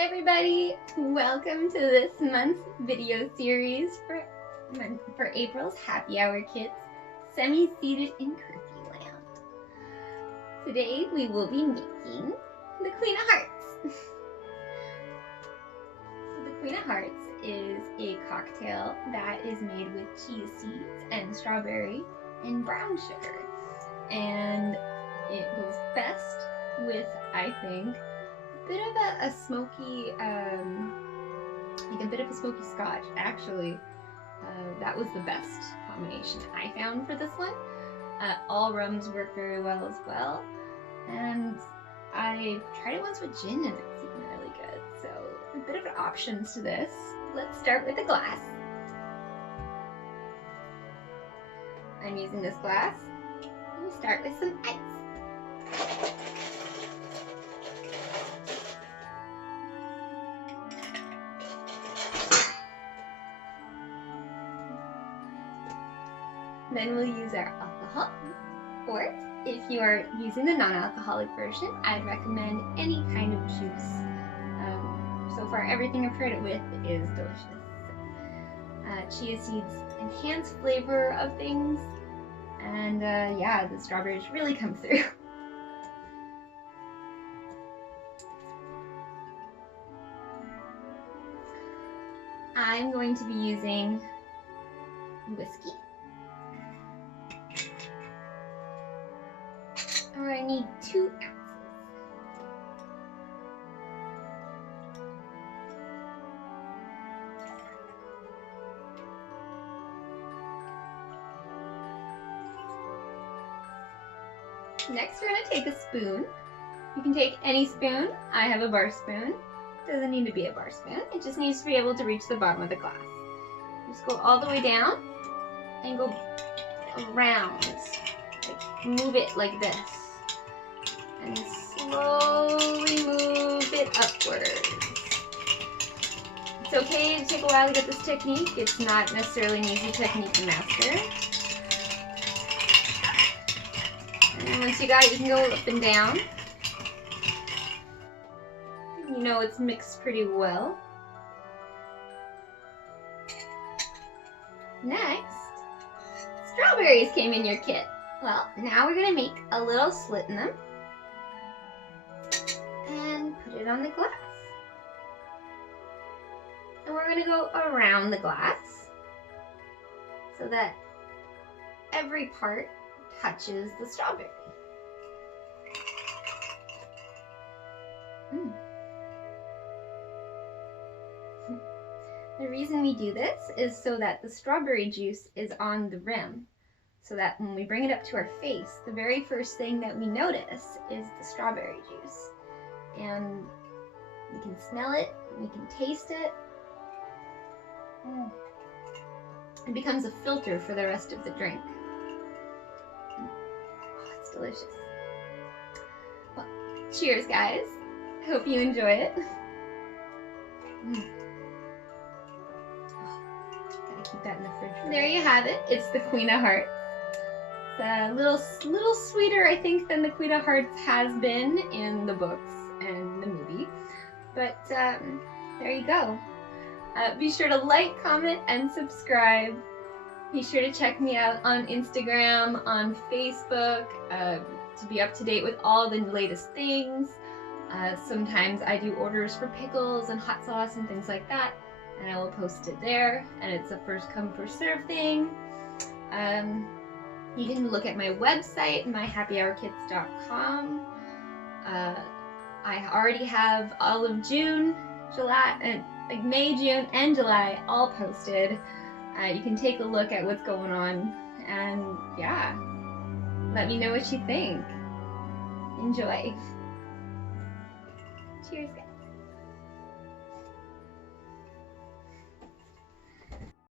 Hi everybody! Welcome to this month's video series for April's Happy Hour Kids, Semi-Seated in Curfewland. Today we will be making the Queen of Hearts. So the Queen of Hearts is a cocktail that is made with chia seeds and strawberry and brown sugar. And it goes best with, I think, a bit of a smoky, like a bit of a smoky scotch. Actually, that was the best combination I found for this one. All rums work very well as well. And I tried it once with gin and it's even really good. So a bit of options to this. Let's start with the glass. I'm using this glass. We'll start with some ice. Then we'll use our alcohol, or if you are using the non-alcoholic version, I'd recommend any kind of juice. So far, everything I've tried it with is delicious. Chia seeds enhance flavor of things, and yeah, the strawberries really come through. I'm going to be using whiskey. Or I need 2 ounces. Next, we're going to take a spoon. You can take any spoon. I have a bar spoon. Doesn't need to be a bar spoon. It just needs to be able to reach the bottom of the glass. Just go all the way down and go around. Like, move it like this. And slowly move it upwards. It's okay to take a while to get this technique. It's not necessarily an easy technique to master. And once you got it, you can go up and down. You know it's mixed pretty well. Next, strawberries came in your kit. Well, now we're gonna make a little slit in them and put it on the glass. And we're gonna go around the glass so that every part touches the strawberry. The reason we do this is so that the strawberry juice is on the rim, so that when we bring it up to our face, the very first thing that we notice is the strawberry juice. And we can smell it, we can taste it. It becomes a filter for the rest of the drink. Oh, it's delicious. Well, cheers, guys. I hope you enjoy it. Keep that in the fridge. There you have it. It's the Queen of Hearts. It's a little sweeter, I think, than the Queen of Hearts has been in the books and the movie. But there you go. Be sure to like, comment, and subscribe. Be sure to check me out on Instagram, on Facebook, to be up to date with all the latest things. Sometimes I do orders for pickles and hot sauce and things like that. And I will post it there, and it's a first come first serve thing. You can look at my website, myhappyhourkits.com. I already have all of June, July, and like May, June, and July all posted. You can take a look at what's going on, and yeah, let me know what you think. Enjoy. Cheers, guys.